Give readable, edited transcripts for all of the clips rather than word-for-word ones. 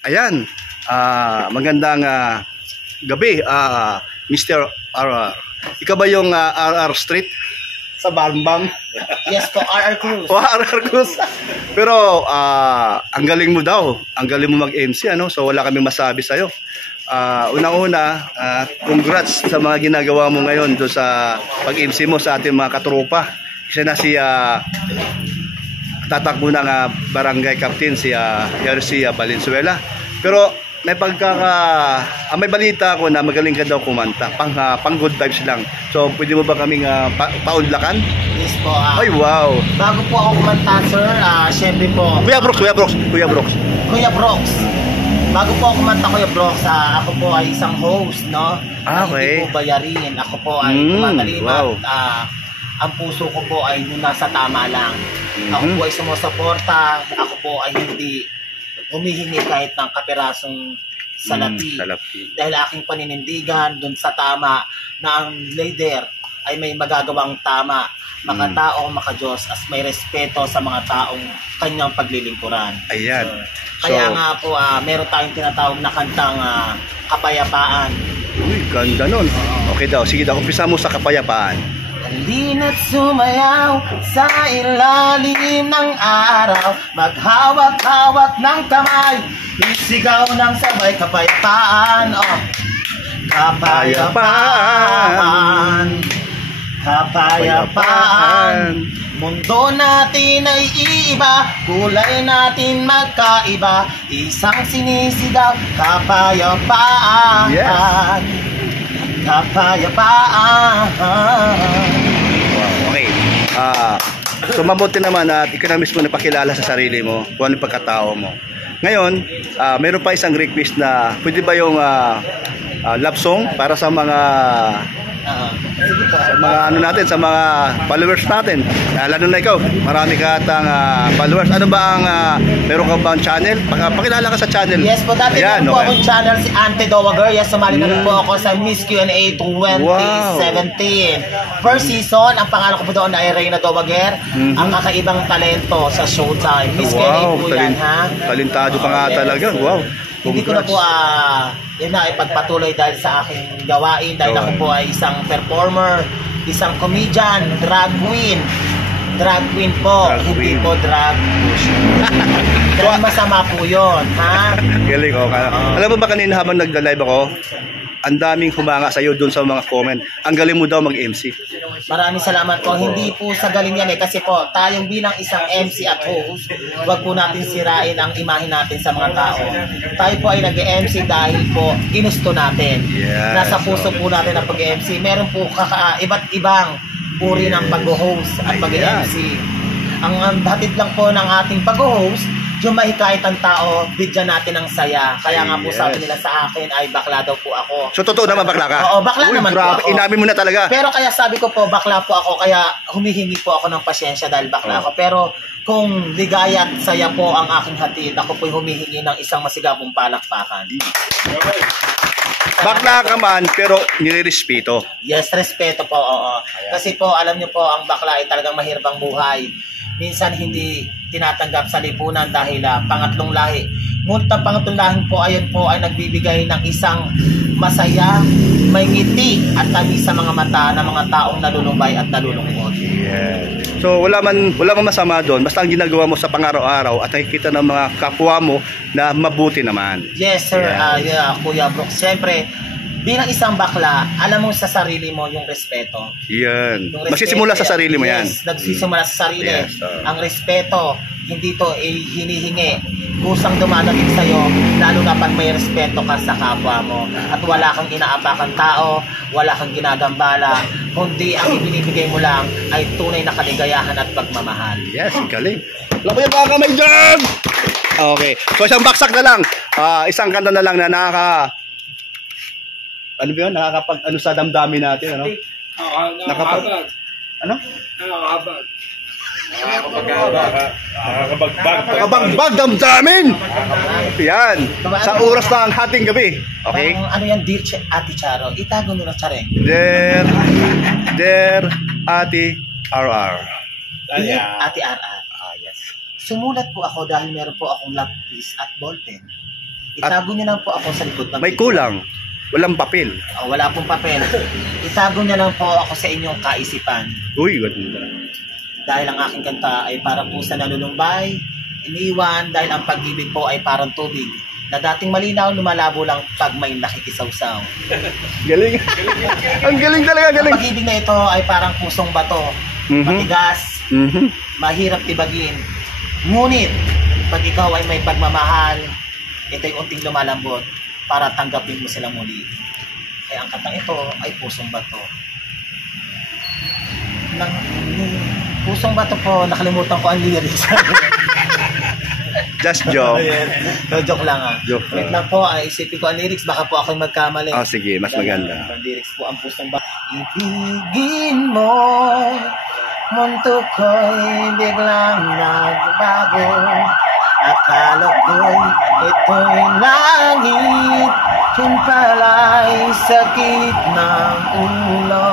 Ayan, magandang gabi, Mr. RR. Ikaw ba yung RR Street sa Bambang? Yes po, RR Cruz. O, RR Cruz. Pero ang galing mo daw, ang galing mo mag-MC, ano? So wala kaming masabi sa'yo. Unang-una, congrats sa mga ginagawa mo ngayon doon sa pag-MC mo sa ating mga katropa. Isa na si tatakbo ng barangay captain si Jersey Valenzuela. Pero may may balita ako na magaling ka daw kumanta, pang good vibes lang. So pwede mo ba kaming paunlakan? Yes po. Ay wow. Bago po ako kumanta, sir, syempre po. Kuya Brooks. Bago po ako kumanta, Kuya Brooks, ako po ay isang host, no? Okay. Hindi po bayarin. Ako po ay tumatalimat. Wow. Ang puso ko po ay nasa tama lang. Ako po ay sumusuporta. Ako po ay hindi humihingi kahit ng kapirasong salapi. Dahil aking paninindigan dun sa tama na ang leader ay may magagawang tama, makatao, makadiyos, as may respeto sa mga taong kanyang paglilingkuran. Ayan. Kaya nga po, meron tayong tinatawag na kantang Kapayapaan. Uy, ganda nun. Okay daw, sige daw, umpisa mo sa Kapayapaan. Halina't sumayaw sa ilalim ng araw, maghawak-hawak ng kamay, isigaw ng sabay kapayapaan. Kapayapaan, kapayapaan. Mundo natin ay iiba, kulay natin magkaiba, isang sinisigaw, kapayapaan. Yes. Kapayapaan. Wow, okay. So mabuti naman at ikaw na mismo napakilala sa sarili mo, kung ano yung pagkatao mo. Ngayon, meron pa isang request na pwede ba yung love song para sa mga sa mga followers natin. Lalo na ikaw, marami ka atang followers. Ano ba ang meron ka bang channel? Pakilala ka sa channel. Yes po, dati meron po akong channel, si Ante Dowager. Yes, sumali na rin po ako sa Miss Q&A 2017. First season, ang pangalan ko po doon ay Reyna Dowager, ang kakaibang talento sa Showtime. Miss Q&A po yan, ha? Talentado ka nga talaga. Wow. Hindi ko na po yun na ipagpatuloy dahil sa aking gawain, dahil ako po ay isang performer, isang comedian, drag queen po, hindi po drag push. Dahil masama po yun, ha? Galing, alam mo ba kanina habang nagda-live ako, ang daming humanga sa iyo doon sa mga comment. Ang galing mo daw mag-MC. Maraming salamat po. Hindi po sa galing yan kasi po tayong bilang isang MC at host, wag po natin sirain ang imahe natin sa mga tao. Tayo po ay nag-MC dahil po ginusto natin. Yes. Nasa puso po natin ang pag-MC. Meron po iba't ibang uri ng pag-host at pag-MC. Ang hatid lang po ng ating pag-host, yung mahikayat ang tao, bigyan natin ng saya. Kaya nga po sabi nila sa akin ay bakla daw po ako. So totoo naman bakla ka? Oo, bakla naman po ako. Inamin mo na talaga. Pero kaya sabi ko po, bakla po ako, kaya humihingi po ako ng pasyensya dahil bakla ako. Pero kung ligaya at saya po ang aking hatid, ako po'y humihingi ng isang masigabong palakpakan. Bakla ka man, pero nilirespeto. Yes, respeto po, oo. Kasi po, alam niyo po, ang bakla ay talagang mahirap ang buhay. Minsan hindi tinatanggap sa lipunan dahil pangatlong lahi. Ngunit ang pangatlong lahi po, ayun po ay nagbibigay ng isang masaya, may ngiti at tamis sa mga mata ng mga taong nalulumbay at nalulungkot. Yeah. So wala man masama doon, basta ang ginagawa mo sa pang-araw-araw at nakikita ng mga kapwa mo na mabuti naman. Yes sir, Kuya Brooks. Siyempre, bilang isang bakla, alam mo sa sarili mo yung respeto. Yan. Magsisimula sa sarili mo yan. Yes, nagsisimula sa sarili. Yes, ang respeto, hindi to hinihingi. Kusang dumadating sa'yo, lalo na pag may respeto ka sa kapwa mo. At wala kang inaapakan tao, wala kang ginagambala, kundi ang ibinibigay mo lang ay tunay na kaligayahan at pagmamahal. Yes, galing. Wala ko yung mga kamay dyan! Okay. So isang baksak na lang. Isang kanta na lang na ano ba yun? Nakakapag sa damdamin natin, ano? Nakakabag. Ano? Nakakabag. Nakakabagbag damdamin! Yan. Sa oras ng hating gabi. Okay? Ano yan, dear Ate Charo? Itago nyo na, Chare. Dear Ate RR. Dear Ate RR. Yes. Sumulat po ako dahil meron po akong lapis at ballpen. Itago niyo lang po ako sa likod ng May kulang. Walang papel. Wala pong papel. Itago niya lang po ako sa inyong kaisipan. Uy, ganda. Dahil ang aking kanta ay parang pusa na lulumbay, iniwan dahil ang pag-ibig po ay parang tubig na dating malinaw, lumalabo lang pag may nakikisawsaw. Galing. Ang galing talaga, Ang galing. pag-ibig na ito ay parang pusong bato, Mhm. matigas, Mhm. mahirap tibagin. Ngunit, pag ikaw ay may pagmamahal, ito'y unting lumalambot para tanggapin mo silang muli. Kaya ang kantang ito ay pusong bato. Pusong bato po, nakalimutan ko ang lyrics. Just joke. No, joke lang ah. Joke. Wait lang po, isipin ko ang lyrics, baka po ako'y magkamali. Oh, sige, mas maganda. Ang lyrics po, ang pusong bato. Ibigin mo, mundo ko'y biglang nagbago. Akala ko'y ito'y langit, yun pala'y sakit ng ulo.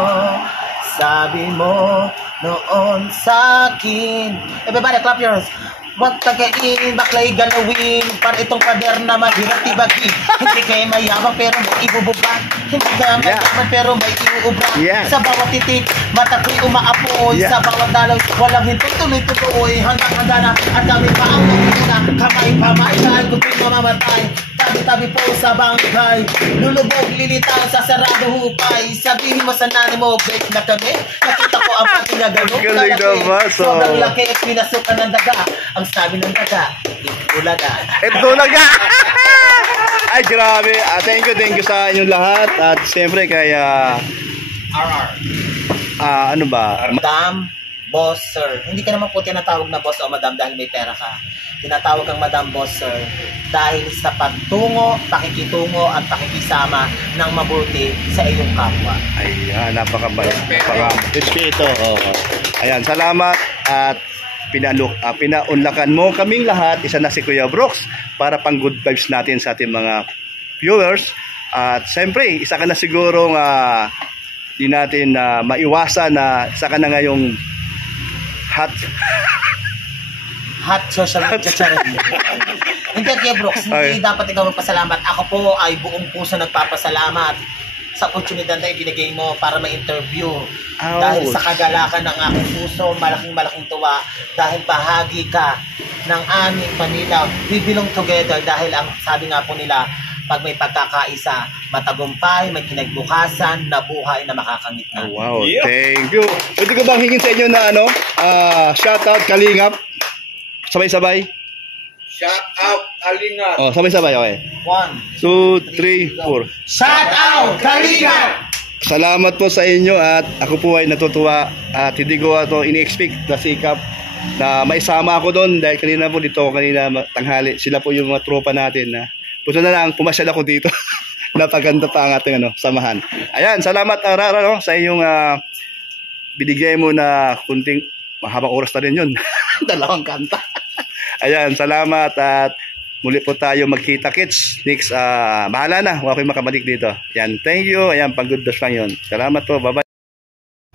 Sabi mo noon sa'kin, everybody clap your hands. Huwag tagain, baklay galawin, para itong pader na mahirap tibagin. Hindi kayo mayabang pero may ibububag. Hindi ka mayaman pero may iuubra. Yeah. Sa bawat titik, mata ko'y umaapoy. Yeah. Sa bawat dalaw, walang hintong tuloy-tuloy. Handang-handa na at kami pa ang nagkina. Kamay-pamay, dahil ko p'y mamamatay. Tabi-tabi po sa bangkay. Lulubog, lilitaw sa sarado hupay. Sabihin mo sa nanay mo, break na kami. Nakita ko ang pati na ganun. Galing naman, so. Sobrang laki at pinasukan ng daga. Ang sabi ng daga, ulaga. Ito na ka! Ay, grabe. Thank you sa inyong lahat. At siyempre kay, RR. ano ba? Madam, boss, sir. Hindi ka naman po tinatawag na boss o madam dahil may pera ka. Tinatawag kang madam, boss, sir dahil sa pagtungo, pakikitungo at pakikisama ng mabuti sa iyong kapwa. Ayan, napakabait. Respeto. Oh. Ayan, salamat at pinaunlakan mo kaming lahat. Isa na si Kuya Brooks para pang good vibes natin sa ating mga viewers. At siyempre, isa ka na sigurong di natin maiwasan na isa ka na ngayong hot Social media charity. Hindi, Kuya Brooks, hindi dapat ikaw magpasalamat. Ako po ay buong puso nagpapasalamat sa oportunidad na ibinigay mo para ma-interview. Dahil sa kagalakan ng aking puso, malaking tuwa dahil bahagi ka ng aming pamilya. We belong together dahil ang sabi nga po nila, pag may pagkakaisa, matagumpay, may kinagbukasan, na buhay na makakamit na. Wow, thank you. Pwede ko bang hingin sa inyo na shoutout, kalingap? Sabay-sabay? Shout out, Alingat. Oh, sabay-sabay, okay. 1, 2, 3, 4. shout out, Kalinga! Salamat po sa inyo at ako po ay natutuwa at hindi ko ito ini-expect na sikap na maisama ako doon dahil kanina po dito, kanina tanghali, sila po yung mga tropa natin na puto na lang, pumasyal ako dito. Napaganda pa ang ating samahan. Ayan, salamat Rara sa inyong binigay mo na kunting mahabang oras na rin yun. Dalawang kanta. Ayan, salamat at muli po tayo magkita-kits. Next, bahala na kung ako'y makabalik dito. Ayan, thank you. Ayan, pang good news lang yun. Salamat po, bye-bye.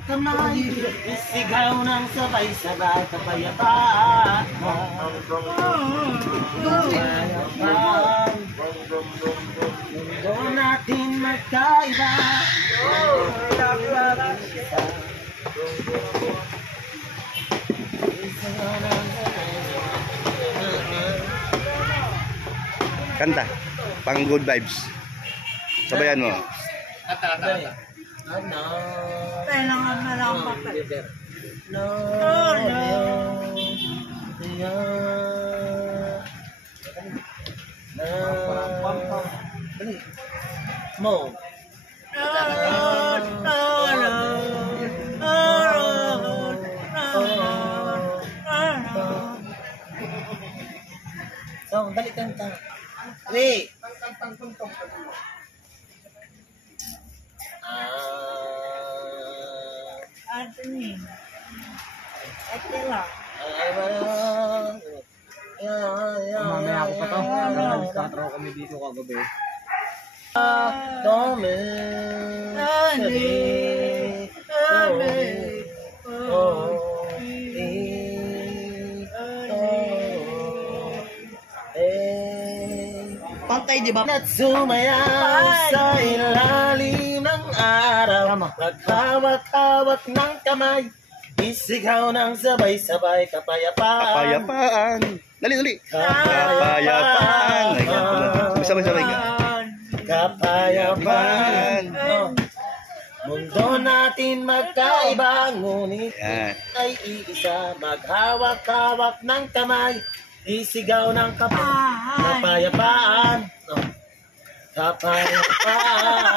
Kamay, isigaw ng sabay-sabay, kapayapaan mo. Kapayapaan, mundo natin magkaiba. Kanta, pang good vibes. Sabayan mo. Kanta. Kailangan na lang papel. No, Mo. So, dali kanta. Wait. Anthony. Ate lang. Mamaya ako pa to. Nagtatro kami dito kagabi. Dami. Pang tayo, di ba? At sumayaw sa ilalim ng araw. Maghawak-hawak ng kamay. Isigaw ng sabay-sabay kapayapaan. Kapayapaan. Dali. Kapayapaan. Sabay-sabay ka. Kapayapaan. Mundo natin magkaiba, ngunit Yan. ay iisa. Maghawak-hawak ng kamay. Isigaw ng kapayapaan. Kapayapaan.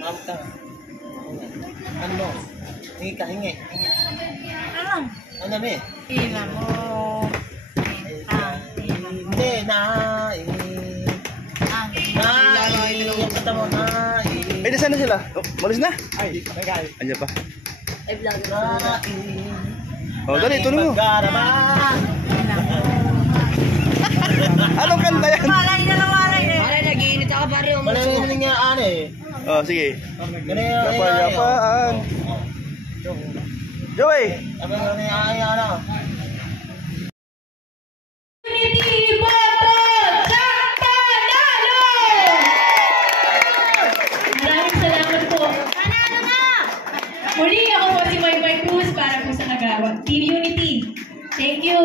Ma'am ka. Ano mo? Hingi ka, hingi. Ano? Ano me? Ina mo. Hindi, nai. Nai. Yung kata mo, nai. Ay, nasaan na sila? Oh, malis na? Ay, nagay. Andiyan pa. Ay, vlog. Nai. Oh, dali, tuloy mo. Magkarama. Anong kanta yan? Malay na lang, malay na. Malay, nag-iinit ako pare. Malay nga ano eh. Oh, sige. Kapayapaan. Kapayapaan. Joey! Ano? Unity Boto Jack Panalo! Maraming salamat po. Panalo na! Muli ako po si Maymay Cruz para po sa Nagawad Team Unity. Thank you.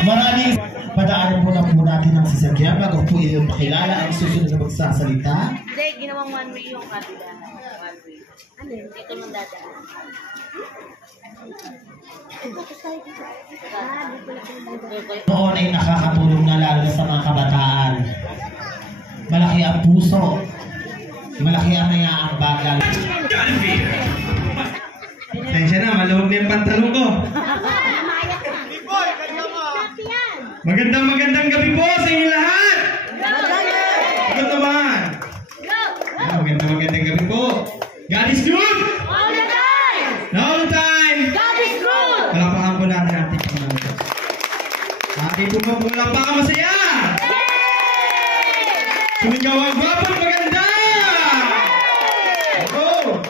Maraming padaanin po na po natin ang sasakyan bago po yung pakilala ang susunod na magsasalita. Hindi, ginawang one way yung kabila. One way. Ano yun? Dito nung dadaan. Noon ay nakakatulong na lalo na sa mga kabataan. Malaki ang puso. Malaki ang nayaambag lalo. Tensya na, maluwag na yung pantalon ko. Magandang gabi po sa inyo lahat. Ano naman? Magandang gabi po. God is good. All the time! All the time. God is good! Palapakan po natin ating Panginoon. Ating po palapakan masaya. Sumigaw ang gwapong maganda. Oh.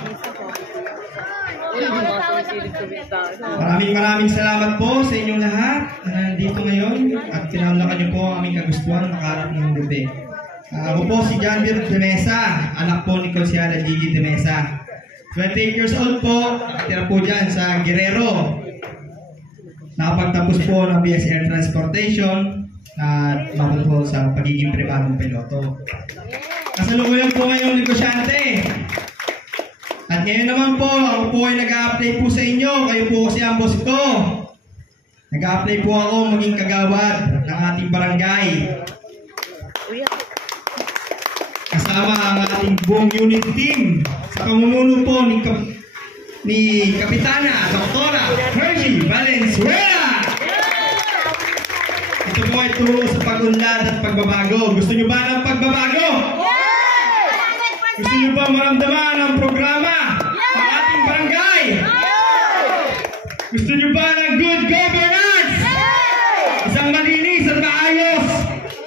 Maraming salamat po sa inyong lahat na nandito ngayon at pinamlakan niyo po ang aming kagustuhan makaharap ng gabi. Ako po si Janvier de Mesa, anak po ni Consiala Gigi de Mesa. 28 years old po, nakatira po dyan sa Guerrero. Nakapagtapos po ng BS Air Transportation at mabot po sa pagiging pribadong piloto. Kasalukuyan po ngayong negosyante. At ngayon naman po, ako po ay nag-a-apply po sa inyo. Kayo po kasi ang boss ko. Nag-a-apply po ako maging kagawad ng ating barangay. Kasama ang ating buong unit team sa pamumuno po ni Kapitana Dr. Hershey Valenzuela. Ito po ay turo sa pag-unlad at pagbabago. Gusto nyo ba ng pagbabago? Gusto nyo ba maramdaman ang programa ng ating barangay? Gusto nyo ba ng good governance? Isang malinis at maayos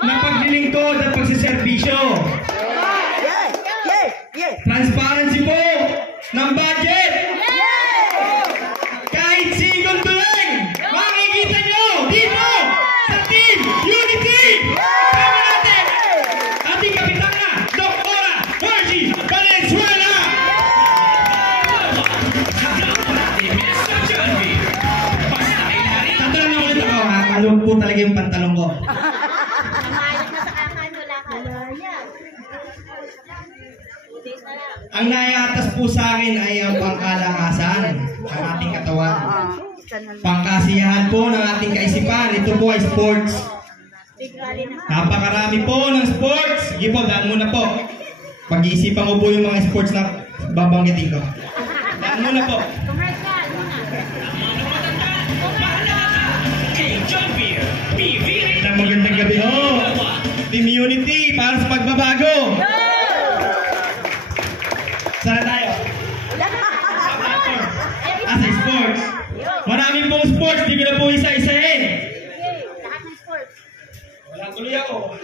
na paglilingkod at pagsiservisyo. Transparency po ng budget. Kahit single tuloy, makikita nyo dito sa Team Unity. Kami natin, ating Kapitana Dr. Hershey Valenzuela. Tatanong ulit ako ha, kalong po talaga yung pantalong ko. Namayag na sa kakan, wala ka. Ang naiatas po sa akin ay ang pangkalakasan ng ating katawan. Pangkasiyahan po ng ating kaisipan. Ito po ay sports. Napakarami po ng sports. Sige po, daan muna po. Pag-iisipan ko po yung mga sports na babanggitin ko. Daan muna po. Magandang gabi ho. Team Unity para sa pagbabago. Saan tayo? Sa sports. Maraming pong sports, di ko na po isa-isahin. Lahat ng sports. Wala tuloy ako.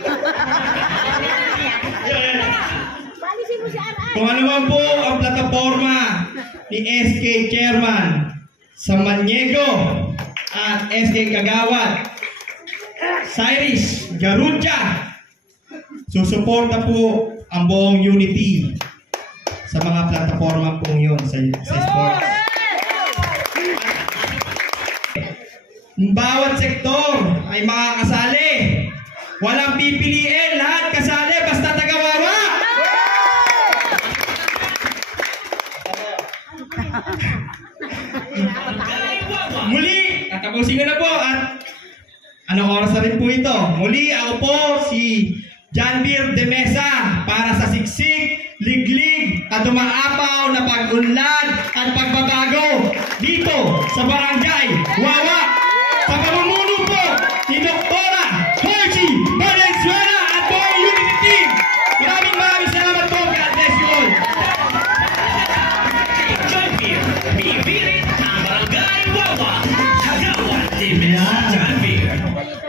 Palisin mo si RR. Kung ano man po ang plataforma ni SK Chairman Samaniego at SK Kagawad Cyrus Garucha. Susuporta po ang buong Unity sa mga plataforma pong yun sa sports. Bawat sektor ay makakasali. Walang pipiliin, lahat kasali basta taga-Wawa. Muli, tatapusin ko na po at anong oras na rin po ito. Muli, ako po si Janbir de Mesa para sa siksik, liglig at umaapaw na pag-unlad at pagbabago dito sa Barangay Wawa. Sa pamumuno po ni Doktora Jorgie Valenzuela at buong Unity Team. Maraming salamat po. God bless you all. Janbir, pipilit ang Barangay Wawa. Kagawad de Mesa. Janbir.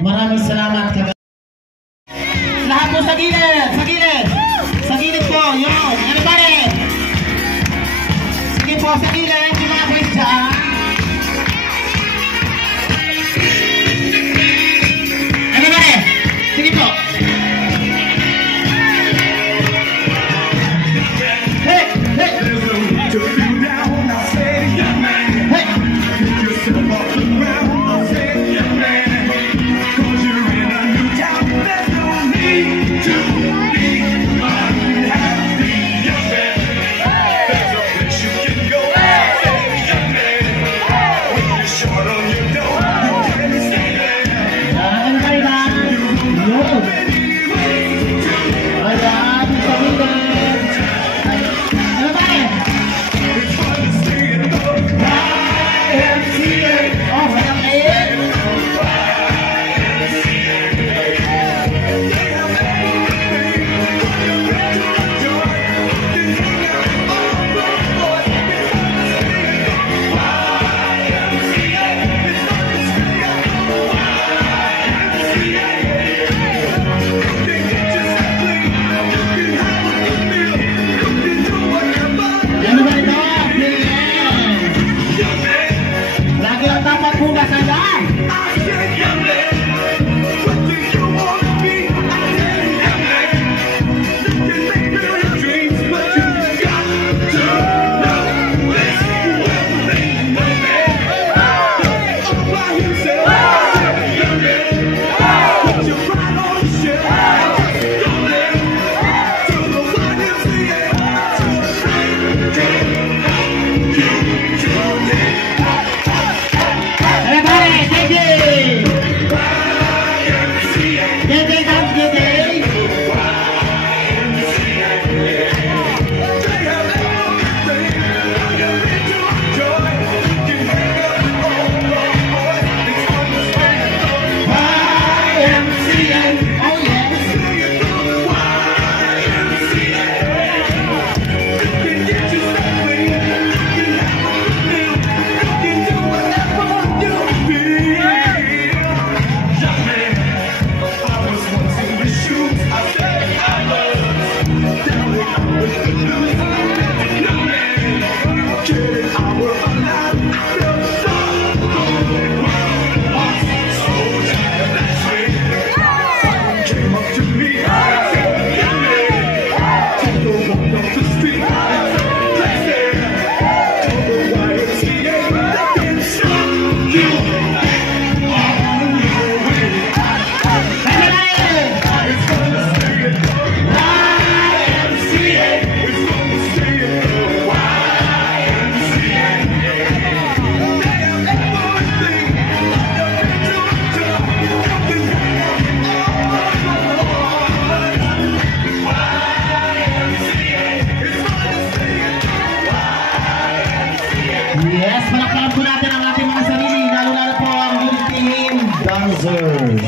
Maraming salamat. Lahat po sa gilid! Sa gilid! Sa gilid po! Yun! Ano ba rin? Sige po, sa gilid! Yung mga boys dyan! Ano ba rin? Sige po! Hey! Hey! Yes, palakpakan po natin ang ating mga sarili, lalo-lalo po ang Unity Team Dancers.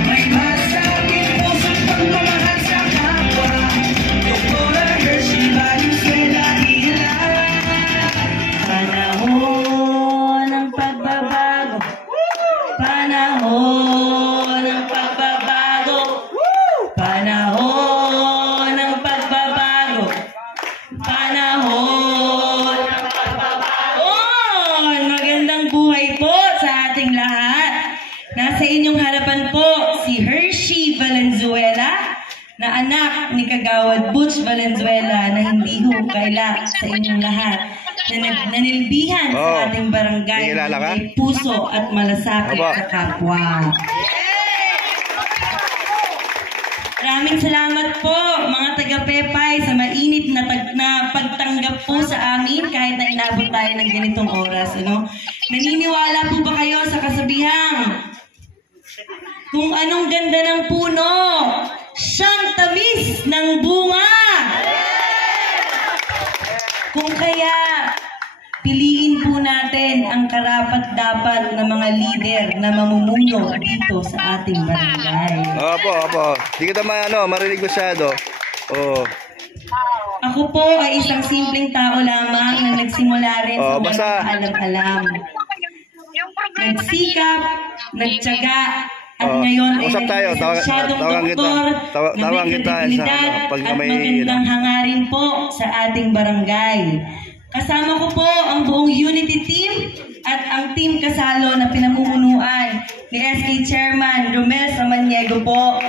May masakit puso't pagmamahal. na anak ni Kagawad Butch Valenzuela na hindi ho kaila sa inyong lahat na nanilbihan sa ating barangay na may puso at malasakit sa kapwa. Maraming salamat po mga taga-Pepay sa mainit na pagtanggap po sa amin kahit na inabot tayo ng ganitong oras. Ano? Naniniwala po ba kayo sa kasabihang kung anong ganda ng puno, siyang tamis ng bunga? Kung kaya, piliin po natin ang karapat-dapat na mga leader na mamumuno dito sa ating barangay. Opo. Hindi kita marinig masyado. Oo. Ako po ay isang simpleng tao lamang na nagsimula rin sa walang alam-alam. Nagsikap, nagtiyaga, at ngayon ay nagsisyadong doktor na may kredibilidad at magandang hangarin po sa ating barangay. Kasama ko po ang buong Unity Team at ang Team Kasalo na pinamumunuan ni SK Chairman Romel Samaniego po.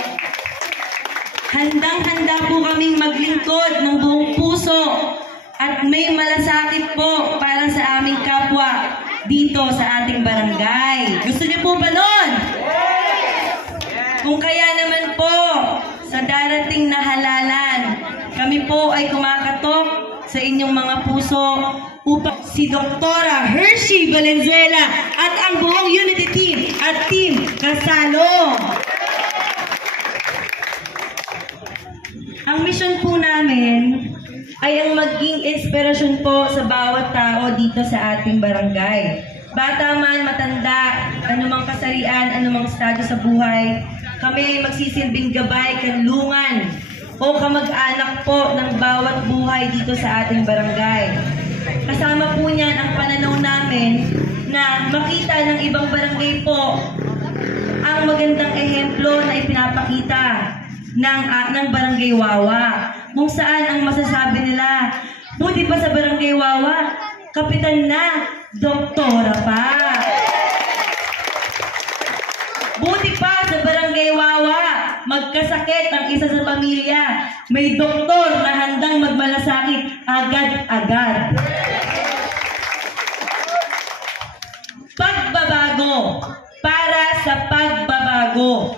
Handang-handa po kaming maglingkod ng buong puso at may malasakit po para sa aming kapwa dito sa ating barangay. Gusto niyo po ba nun? Kung kaya naman po, sa darating na halalan, kami po ay kumakatok sa inyong mga puso upang si Doktora Hershey Valenzuela at ang buong Unity Team at Team Kasalo. Ang mission po namin ay ang maging inspirasyon po sa bawat tao dito sa ating barangay. Bata man, matanda, anumang kasarian, anumang estado sa buhay, kami ay magsisilbing gabay, kanlungan, o kamag-anak po ng bawat buhay dito sa ating barangay. Kasama po niyan ang pananaw namin na makita ng ibang barangay po ang magandang ehemplo na ipinapakita ng Barangay Wawa. Kung saan ang masasabi nila, buti pa sa Barangay Wawa, kapitan na, doktora pa. Buti pa sa Barangay Wawa, magkasakit ang isa sa pamilya, may doktor na handang magmalasakit agad-agad. Pagbabago para sa pagbabago.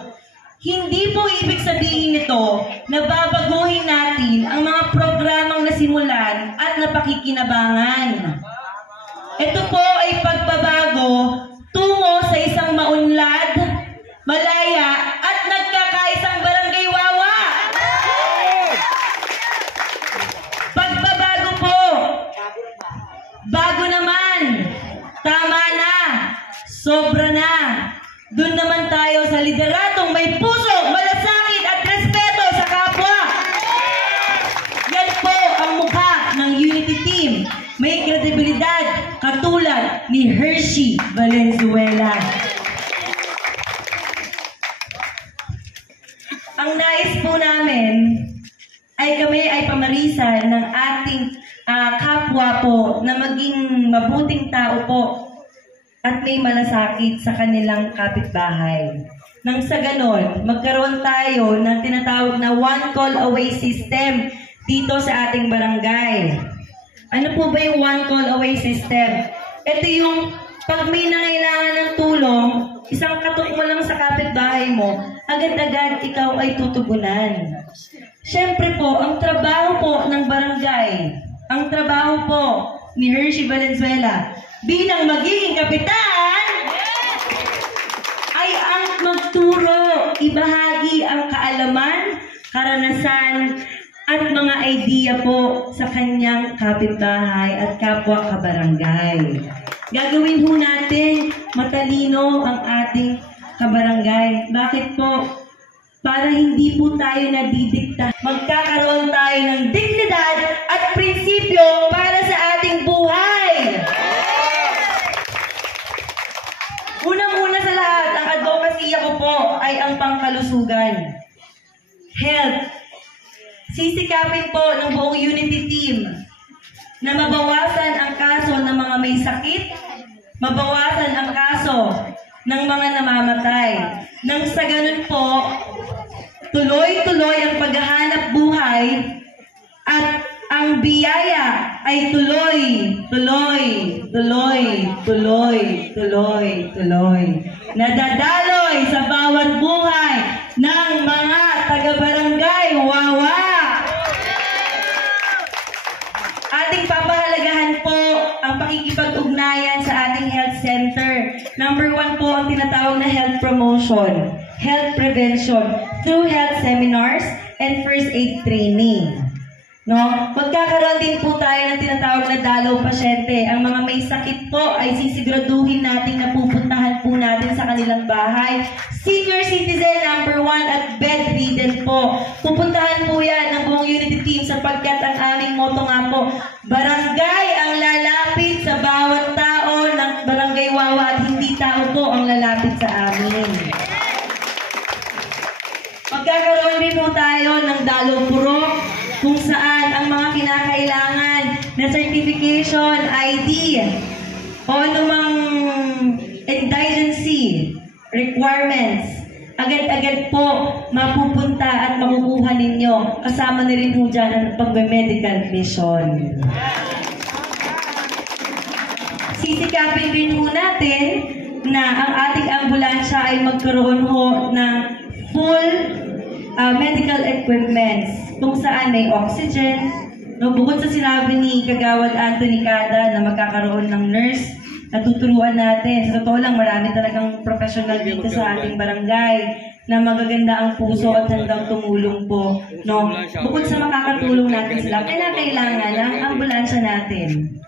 Hindi po ibig sabihin nito na babaguhin natin ang mga programang nasimulan at napakikinabangan. Ito po ay pagbabago tungo sa isang maunlad, malaya at nagkakaisang Barangay Wawa. Pagbabago po. Bago naman. Tama na. Sobra na. Doon naman tayo sa lideratong may puso, malasakit at respeto sa kapwa. Yan po ang mukha ng Unity Team. May kredibilidad katulad ni Hershey Valenzuela. Ang nais po namin ay kami ay pamarisan ng ating kapwa po na maging mabuting tao po at may malasakit sa kanilang kapitbahay. Nang sa ganon, magkaroon tayo ng tinatawag na one call away system dito sa ating barangay. Ano po ba yung one call away system? Ito yung pag may nangailangan ng tulong, isang katok mo lang sa kapitbahay mo, agad-agad ikaw ay tutugunan. Siyempre po, ang trabaho po ng barangay, ang trabaho po ni Hershey Valenzuela bilang magiging kapitan ay ang magturo, ibahagi ang kaalaman, karanasan, at mga idea po sa kanyang kapitbahay at kapwa kabarangay. Gagawin ho natin matalino ang ating kabarangay. Bakit po? Para hindi po tayo nadidikta. Magkakaroon tayo ng dignidad at prinsipyo para sa ating buhay. Unang-una sa lahat, ang advokasya ko po ay ang pangkalusugan. Health. Sisikapin po ng buong Unity Team na mabawasan ang kaso ng mga may sakit, mabawasan ang kaso ng mga namamatay. Nang sa ganun po, tuloy-tuloy ang paghahanap buhay at ang biyaya ay tuloy, nadadaloy sa bawat buhay ng mga taga-barangay Wawa. Ating papahalagahan po ang pakikipag-ugnayan sa ating health center. Number 1 po ang tinatawag na health promotion, health prevention through health seminars and first aid training. No? Magkakaroon din po tayo ng tinatawag na dalaw pasyente. Ang mga may sakit po ay sisiguraduhin natin na pupuntahan po natin sa kanilang bahay. Senior citizen number 1 at bedridden po. Pupuntahan po yan ng buong unity team sapagkat ang aming motto nga po, barangay ang lalapit sa bawat tao ng barangay Wawa at hindi tao po ang lalapit sa amin. Magkakaroon din po tayo ng dalaw purok kung saan ang mga kinakailangan na certification, ID, o anumang indigency requirements, agad-agad po mapupunta at makukuha ninyo. Kasama na rin po dyan ang pag-medical mission. Sisikapin din po natin na ang ating ambulansya ay magkaroon ho ng full medical equipments kung saan may oxygen. No, bukod sa sinabi ni Kagawad Anthony Cada na magkakaroon ng nurse, natuturuan natin. Sa totoo lang, marami talagang professional dito sa ating barangay na magaganda ang puso at handang tumulong po. No, bukod sa makakatulong natin sila, kailangan ang ambulansya natin.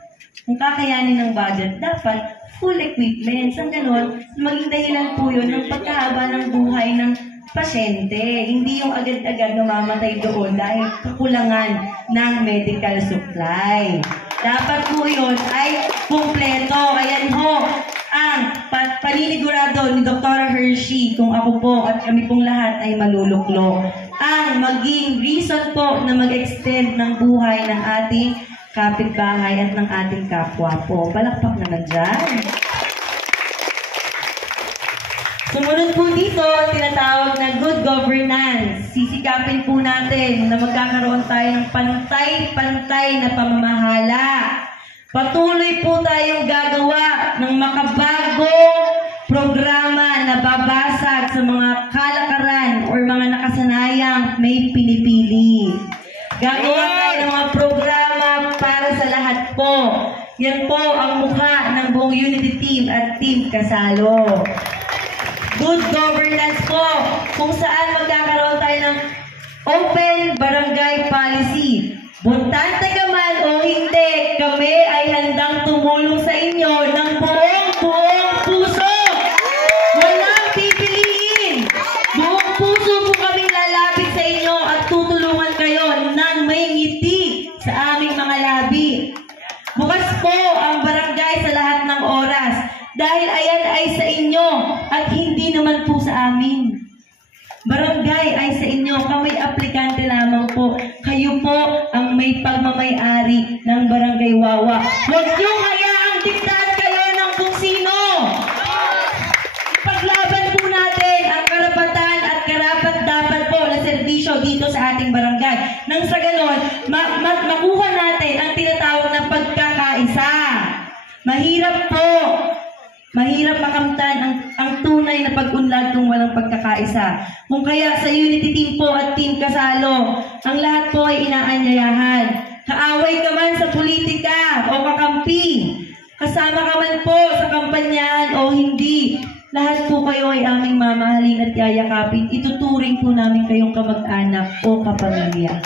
Kung kakayanin ng budget, dapat full equipment. Ang ganon, maging dahilan po yun ng pagkahaba ng buhay ng pasyente. Hindi yung agad-agad namamatay doon dahil kakulangan ng medical supply. Dapat po yun ay kumpleto. Ayan ho, ang paninigurado ni Dr. Hershey, kung ako po at kami pong lahat ay maluluklo. Ang maging reason po na mag-extend ng buhay ng ating kapitbahay at ng ating kapwa po. Palakpak naman dyan. Sumunod po dito, tinatawag na good governance. Sisikapin po natin na magkakaroon tayo ng pantay-pantay na pamamahala. Patuloy po tayong gagawa ng makabagong programa na babasag sa mga kalakaran o mga nakasanayang may pinipili. Gagawa tayo ng mga programa para sa lahat po. Yan po ang mukha ng buong unity team at team Kasalo. Good governance po, kung saan magkakaroon tayo ng open barangay policy. Butante ka man o hindi, kami ay handang tumulong sa inyo ng buong puso. Walang pipiliin. Buong puso po kaming lalapit sa inyo at tutulungan kayo ng may ngiti sa aming mga labi. Bukas po ang barangay sa lahat ng oras. Dahil ayan ay sa inyo at hindi naman po sa amin. Barangay ay sa inyo, kami aplikante lamang po. Kayo po ang may pagmamay-ari ng Barangay Wawa. Huwag niyong hayaang diktahan kayo ng kung sino. Ipaglaban po natin ang karapatan at karapat-dapat po na serbisyo dito sa ating barangay. Nang sa ganon, makuha natin ang tinatawag na pagkakaisa. Mahirap po. Mahirap makamtan ang tunay na pag-unlad kung walang pagkakaisa. Kung kaya sa unity team po at team Kasalo, ang lahat po ay inaanyayahan. Kaaway ka man sa politika o kakampi, kasama ka man po sa kampanyahan o hindi, lahat po kayo ay aming mamahalin at yayakapin. Ituturing po namin kayong kamag-anak o kapamilya.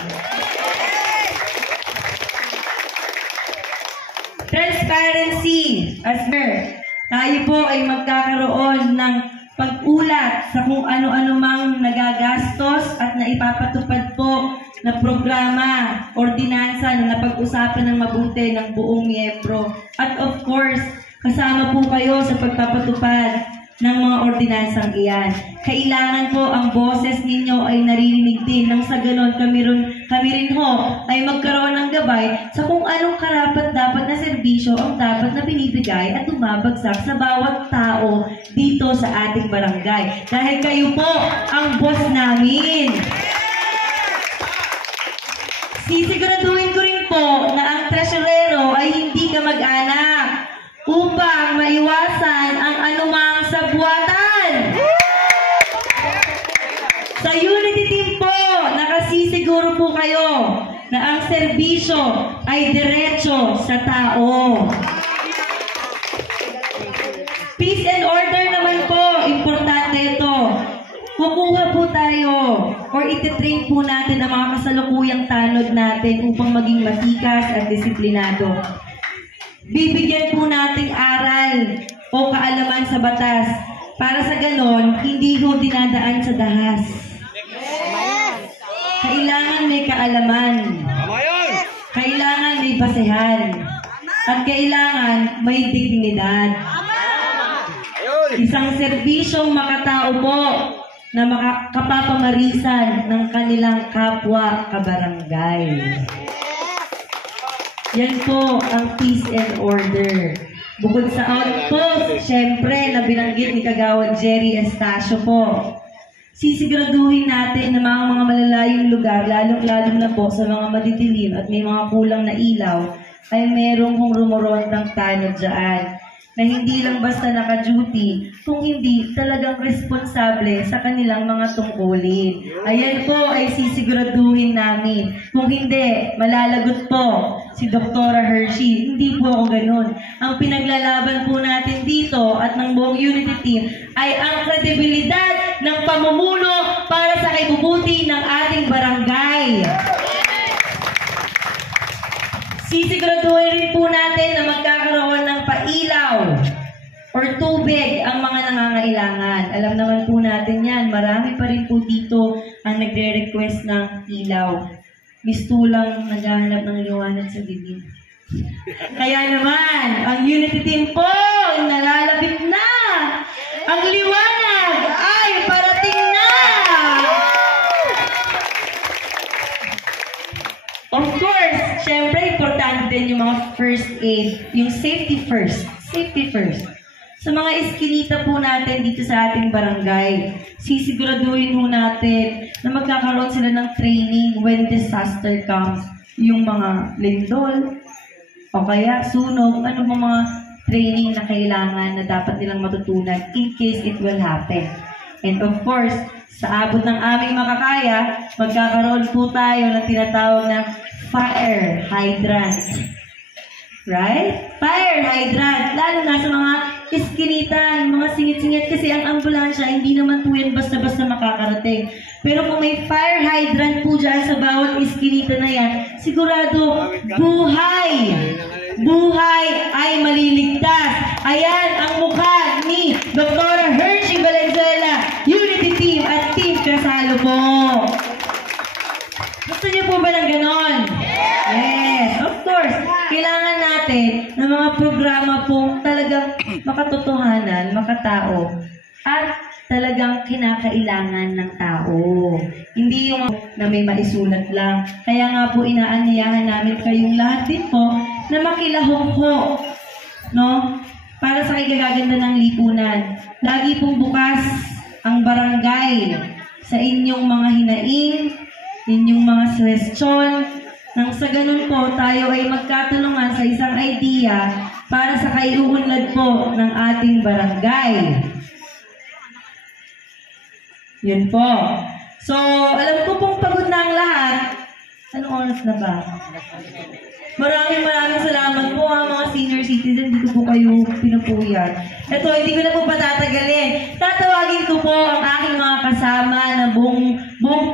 Transparency. As tayo po ay magkakaroon ng pag-ulat sa kung ano-ano mang nagagastos at naipapatupad po na programa, ordinansa na napag-usapan ng mabuti ng buong miyembro. At of course, kasama po kayo sa pagpapatupad ng mga ordinansang iyan. Kailangan po ang boses ninyo ay naririnig din nang sa ganon kami rin ho ay magkaroon ng gabay sa kung anong karapat-dapat na serbisyo ang dapat na binibigay at tumabagsak sa bawat tao dito sa ating barangay. Dahil kayo po ang boss namin. Sisiguraduhin ko rin po na ang tresurero ay hindi kamag-anak upang maiwasan ang anumang sabwatan. Sa Unity Team po, nakasisiguro po kayo na ang serbisyo ay diretso sa tao. Peace and order naman po, importante ito. Kukuha po tayo or ititrain po natin ang mga kasalukuyang tanod natin upang maging matikas at disiplinado. Bibigyan po nating aral o kaalaman sa batas para sa ganon, hindi ho dinadaan sa dahas. Kailangan may kaalaman. Kailangan may basehan. At kailangan may dignidad. Isang serbisyong makatao po na kapapamarisan ng kanilang kapwa kabarangay. Yan po ang peace and order. Bukod sa outpost, syempre, na binanggit ni Kagawad Jerry Estacio po. Sisiguraduhin natin na mga malalayong lugar, lalong-lalo na po sa mga madidilim at may mga kulang na ilaw, ay merong rumorondang tanod dyan na hindi lang basta naka-duty, kung hindi talagang responsable sa kanilang mga tungkulin. Ayan po ay sisiguraduhin namin. Kung hindi, malalagot po si Dr. Hershey. Hindi po ako ganun. Ang pinaglalaban po natin dito at ng buong Unity Team ay ang kredibilidad ng pamumuno para sa kaibubuti ng ating barangay. Sisiguraduhin rin po natin na magkakaroon ng pailaw or tubig ang mga nangangailangan. Alam naman po natin yan, marami pa rin po dito ang nagre-request ng ilaw. Mistulang naghahanap ng liwanag sa dilim. Kaya naman, ang Unity Team po, nalalapit na! Ang liwanag ay parating na! Of course, syempre, importante din yung mga first aid, yung safety first. Safety first. Sa mga iskinita po natin dito sa ating barangay, sisiguraduhin po natin na magkakaroon sila ng training when disaster comes. Yung mga lindol, o kaya sunog, ano po mga training na kailangan na dapat nilang matutunan in case it will happen. And of course, sa abot ng aming makakaya, magkakaroon po tayo ng tinatawag na fire hydrant. Right? Fire hydrant. Lalo na sa mga iskinita, yung mga singit-singit. Kasi ang ambulansya, hindi naman po yan basta-basta makakarating. Pero kung may fire hydrant po dyan sa bawat iskinita na yan, sigurado, buhay ay maliligtas. Ayan ang mukha ni Dr. Hershey Valenzuela, Unity Team at Team Casalo po. Gusto niyo po ba ng ganon? Yes, of course. Kailangan natin ng mga programa pong talagang makatotohanan, makatao, at talagang kinakailangan ng tao. Hindi yung na may maisulat lang. Kaya nga po inaanyayahan namin kayong lahat din po na makilahok po, no? Para sa kagaganda ng lipunan. Lagi pong bukas ang barangay sa inyong mga hinaing, inyong mga suwestyon, nang sa ganun po tayo ay magkatulungan sa isang idea para sa kaiuunlad po ng ating barangay. Yun po. So, alam ko pong pagod na ang lahat. Anong oras na ba? Maraming salamat po mga senior citizen. Dito po kayo pinupuyat. Ito, hindi ko na po patatagalin. Tatawagin ko po ang aking mga kasama na buong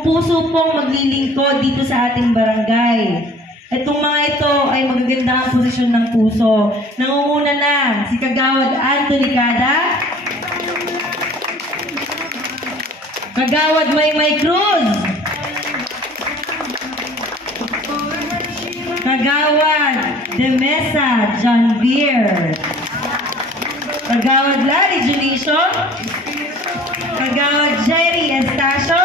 puso pong maglilingkod dito sa ating barangay. Itong mga ito ay magaganda ang posisyon ng puso. Nangunguna na si Kagawad Anthony Cada, Kagawad Maymay Cruz, Kagawad De Mesa John Beer, Kagawad Larry Junicio, Kagawad Jerry Estacio,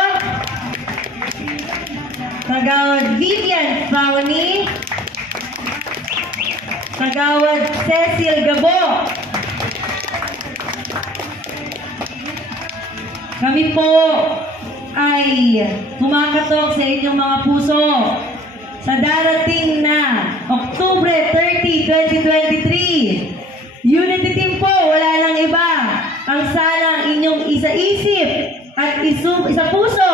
Kagawad Vivian Fauni, Kagawad Cecil Gabo. Kami po ay kumakatok sa inyong mga puso sa darating na Oktubre 30, 2023. Unity Team po, wala nang iba. Ang salang inyong isa-isip at isa puso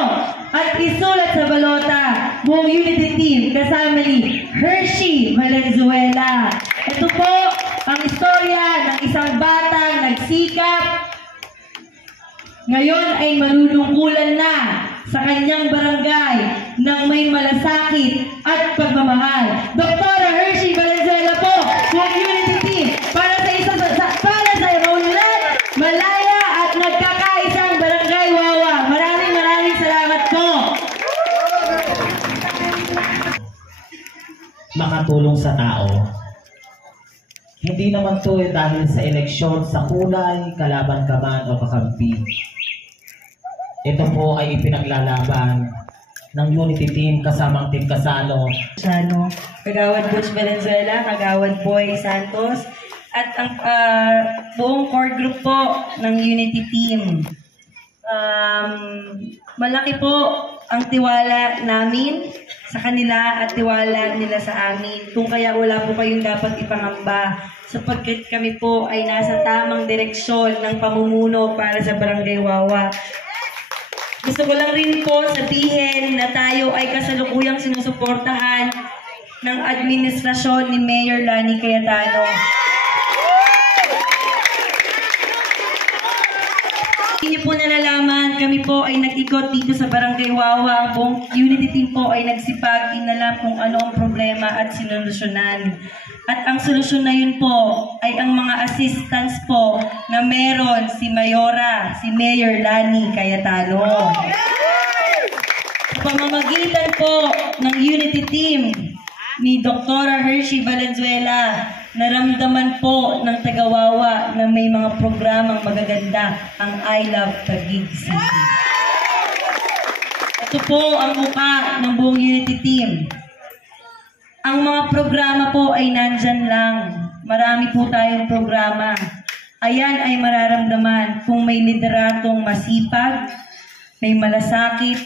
at isulat sa balota. Buong Unity Team kasama ni Hershey Valenzuela. Ito po ang istorya ng isang batang nagsikap. Ngayon ay malulungkulan na sa kanyang barangay ng may malasakit at pagmamahal. Dr. Hershey Valenzuela po, buong Unity Team, para sa maunlad, malaya at nagkakaisang barangay Wawa. Maraming salamat po. Makatulong sa tao. Hindi naman to dahil sa eleksyon, sa kulay, kalaban ka man o kakampi. Ito po ay ipinaglalaban ng Unity Team kasamang Team Kasalo. Kagawad Butch Valenzuela, Kagawad Boy Santos, at ang buong core group po ng Unity Team. Malaki po ang tiwala namin sa kanila at tiwala nila sa amin. Kung kaya wala po kayong dapat ipangamba sapagkat kami po ay nasa tamang direksyon ng pamumuno para sa Barangay Wawa. Gusto ko lang rin po sabihin na tayo ay kasalukuyang sinusuportahan ng administrasyon ni Mayor Lani Cayetano. Hindi po nalalaman, kami po ay nag-ikot dito sa Barangay Wawa. Ang buong Unity Team po ay nagsipag, inalam kung ano ang problema at sinolusyonan. At ang solusyon na yun po ay ang mga assistants po na meron si Mayora, si Mayor Lani Cayetano. Sa pamamagitan po ng Unity Team ni Dr. Hershey Valenzuela, naramdaman po ng taga-Wawa na may mga programang magaganda ang I Love Taguig City. Ito po ang mukha ng buong Unity Team. Ang mga programa po ay nandyan lang. Marami po tayong programa. Ayan ay mararamdaman kung may lideratong masipag, may malasakit,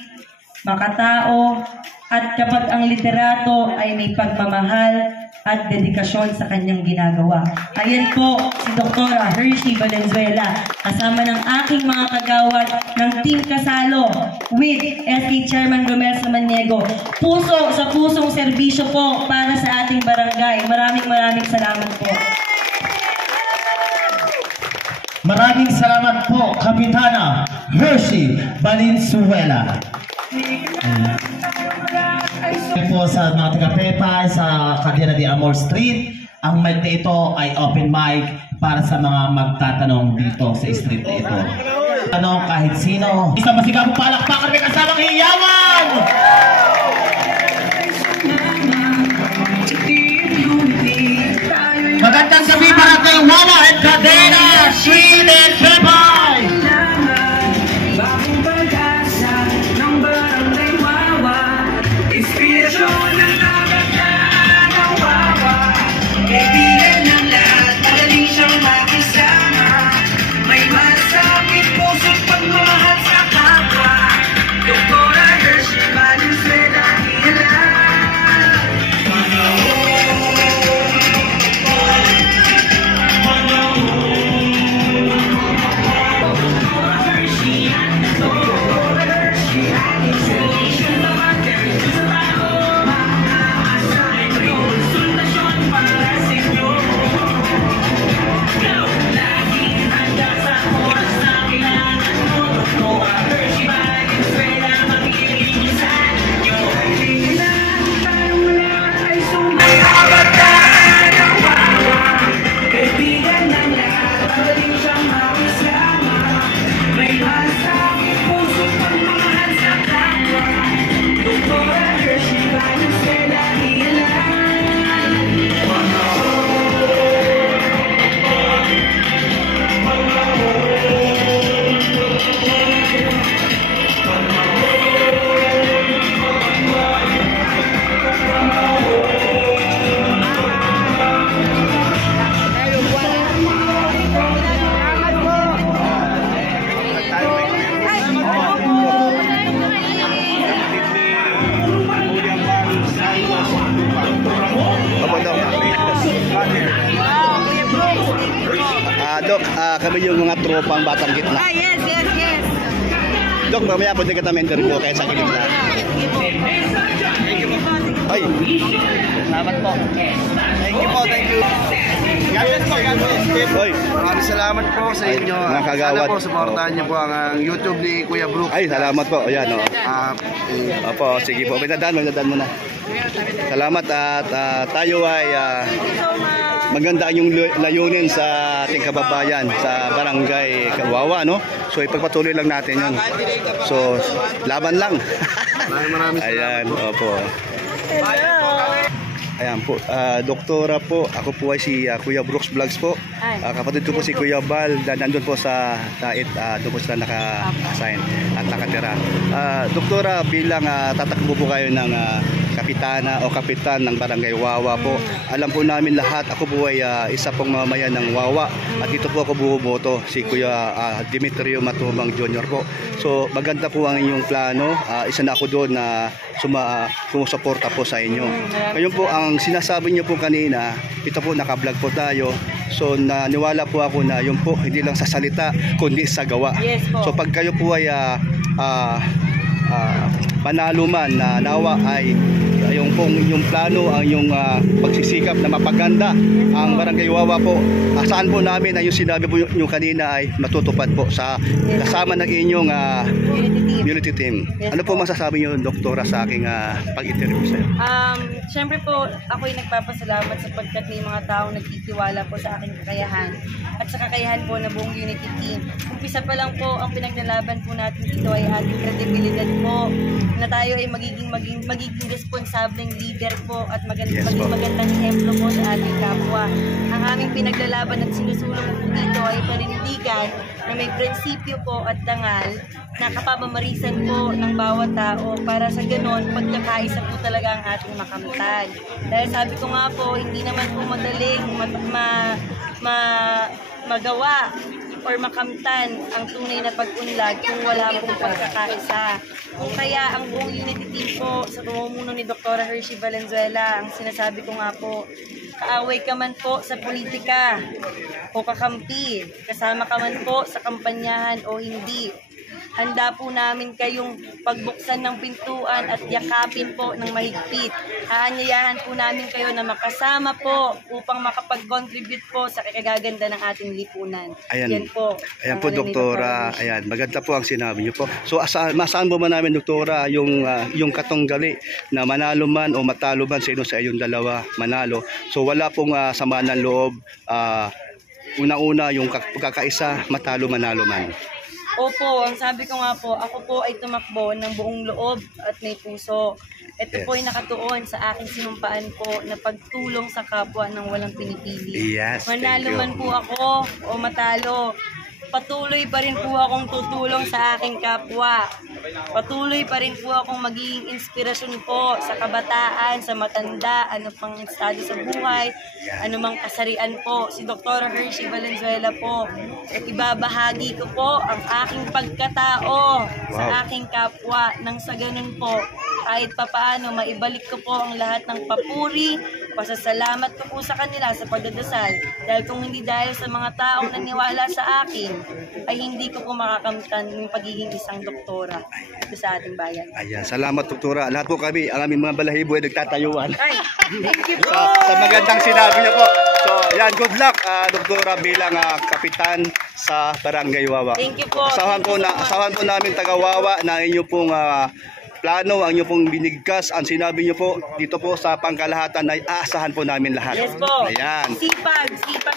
makatao, at kapag ang liderato ay may pagmamahal at dedikasyon sa kanyang ginagawa. Ayan po si Dr. Hershey Valenzuela, kasama ng aking mga kagawad ng Team Kasalo with SK Chairman Romel Samaniego. Puso sa pusong serbisyo po para sa ating barangay. Maraming salamat po. Maraming salamat po, Kapitana Hershey Valenzuela. Po sa mga taga-Pepay sa Cadena de Amor Street, ang mic na ito ay open mic para sa mga magtatanong dito sa street na ito. Tanong kahit sino. Isang masigabong palakpakan, may kasamang hiyawan! Magandang gabi para kay Wawa at Cadena Street and Pepay! Kaibigan ng lahat, magaling siyang makisama. May masakit puso't pagmamahal sa kapwa. Dr. Hershey Valenzuela. Dok, kami yung mga tropang batang gitna. Yes. Dok, mamaya pwede ka namin interview kaya sa gitna. Ay. Salamat po. Thank you po, thank you. Oy, Maraming salamat po sa inyo. Mga kagawad. Sana po, supportahan niyo po ang YouTube ni Kuya Brooke. ay, salamat po. Ayan, oh. Opo, sige po. May dadaan muna. Salamat at tayo ay maganda yung layunin sa ating kababayan sa Barangay Kawawa, no? So ipagpatuloy lang natin yun. So, laban lang. Maraming Ayan, opo. Ayan po, doktora po, ako po ay si Kuya Brooks Vlogs po. Kapatid ko po si Kuya Bal, nandun po sa Tait, doon po sila naka-assign at nakatira. Doktora, bilang tatakbo po kayo ng kapitana o kapitan ng Barangay Wawa po. Alam po namin lahat, ako po ay isa pong mamamayan ng Wawa at dito po ako bumoboto, si Kuya Demetrio Matubang Jr. po. So maganda po ang inyong plano, isa na ako doon na sumusuporta po sa inyo. Ngayon po ang sinasabi niyo po kanina, ito po naka-vlog po tayo. So naniwala po ako na yun po hindi lang sa salita kundi sa gawa. Yes po. So pag kayo po ay panalo man na nawa ay yung plano ang yung pagsisikap na mapaganda ang Barangay Wawa po. Asahan po namin na yung sinabi po yung kanina ay matutupad po sa kasama ng inyong unity team. Yes, Ano po masasabi niyo, doktora, sa aking pag-interview sa'yo? Siyempre po, ako'y nagpapasalamat sapagkat may mga taong nagtitiwala po sa aking kakayahan at sa kakayahan po na buong unity team. Umpisa pa lang po, ang pinaglalaban po natin dito ay ating credibility po, na tayo ay magiging responsableng leader po at maging magandang ehemplo po sa ating kapwa. Ang aming pinaglalaban at sinusulong po dito ay panindigan na may prinsipyo po at dangal na kapamamarisan po ng bawat tao para sa ganon pagkakaisa po talaga ang ating makamtan. Dahil sabi ko nga po, hindi naman po madaling magawa or makamtan ang tunay na pag-unlad kung wala pong pagkakaisa. Kung kaya ang buong unity team po sa pamumuno ni Dr. Hershey Valenzuela, ang sinasabi ko nga po, kaaway ka man po sa politika o kakampi, kasama ka man po sa kampanyahan o hindi, handa po namin kayong pagbuksan ng pintuan at yakapin po ng mahigpit. Aanyayahan po namin kayo na makasama po upang makapag-contribute po sa kagaganda ng ating lipunan. Ayan. Yan po. Ayan po, doktora. Ayan, maganda po ang sinabi niyo po. So, masaan po ba namin, doktora, yung katunggali na manalo man o matalo man sa iyong dalawa, manalo. So, wala pong sama ng loob. Una-una, yung pagkakaisa, matalo, manalo man. Opo, ang sabi ko nga po, ako po ay tumakbo ng buong loob at may puso. Ito po ay nakatuon sa aking sinumpaan po na pagtulong sa kapwa ng walang pinipili. Yes, Manalo man po ako o matalo, patuloy pa rin po akong tutulong sa aking kapwa. Patuloy pa rin po akong magiging inspirasyon po sa kabataan, sa matanda, ano pang estado sa buhay, anumang kasarian po. Si Dr. Hershey Valenzuela po. At ibabahagi ko po ang aking pagkatao sa aking kapwa nang sa ganun po, kahit papaano maibalik ko po ang lahat ng papuri, pasasalamat ko po sa kanila sa pagdadasal. Dahil kung hindi dahil sa mga taong naniwala sa akin, ay hindi ko po makakamtan yung pagiging isang doktora sa ating bayan. Ayan, salamat, doktora. Lahat po kami, ang aming mga balahibo ay nagtatayuan. Ay, thank you po! sa magandang sinabi niyo po. So, yan, good luck, doktora, bilang kapitan sa Barangay Wawa. Thank you po. Asahan po namin taga Wawa na inyo pong plano, ang inyo pong binigkas, ang sinabi niyo po dito po sa pangkalahatan ay aasahan po namin lahat. Yes po. Ayan.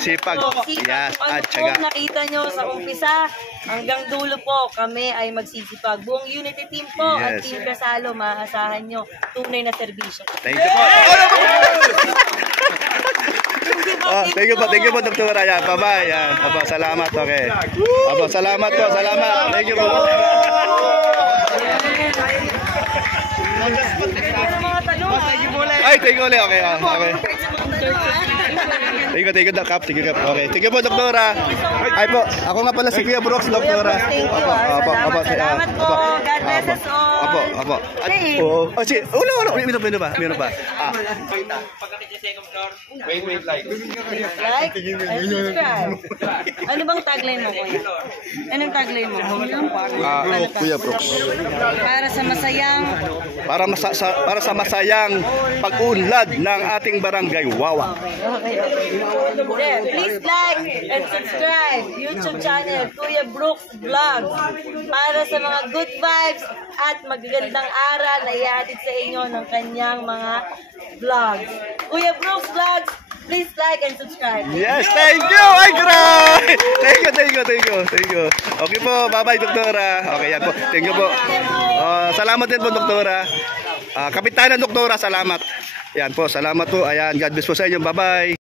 Sipag po. Yes, Ano at po syaga. nakita nyo sa umpisa hanggang dulo po, kami ay magsisipag. Buong unity team po at Yes. Team Kasalo, maaasahan nyo tunay na serbisyo. Thank you po. Thank you po, doktora. Yan, bye-bye. Yan. Opo, salamat. Okay. Opo, salamat po. Salamat. Thank you po. Ay, thank you ulit. Okay, okay. Thank you, Kap. Thank you, Kap. Okay. Thank you po, doktora. Ay po, ako nga pala si Kuya Brooks, doktora. Thank you. Salamat po. God bless us all. Apo, apo. Dave. Oo. Oh, si, uno, meron pa. Like and subscribe. Ano bang tagline mo, kuya? Anong tagline mo? Kuya Brooks. Para sa masayang Para sa masayang pag-unlad ng ating barangay Wawa. Okay. Please like and subscribe YouTube channel Kuya Brooks Vlogs para sa mga good vibes at magagandang aral na ihatid sa inyo ng kanyang mga vlogs. Kuya Brooks Vlogs, please like and subscribe. Yes, thank you! Ay, grabe! Thank you. Okay po, bye-bye, Doktora. Okay, yan po. Thank you po. Salamat din po, Doktora. Kapitanan, Doktora, salamat. Yan po, salamat po. Ayan, God bless po sa inyo. Bye-bye.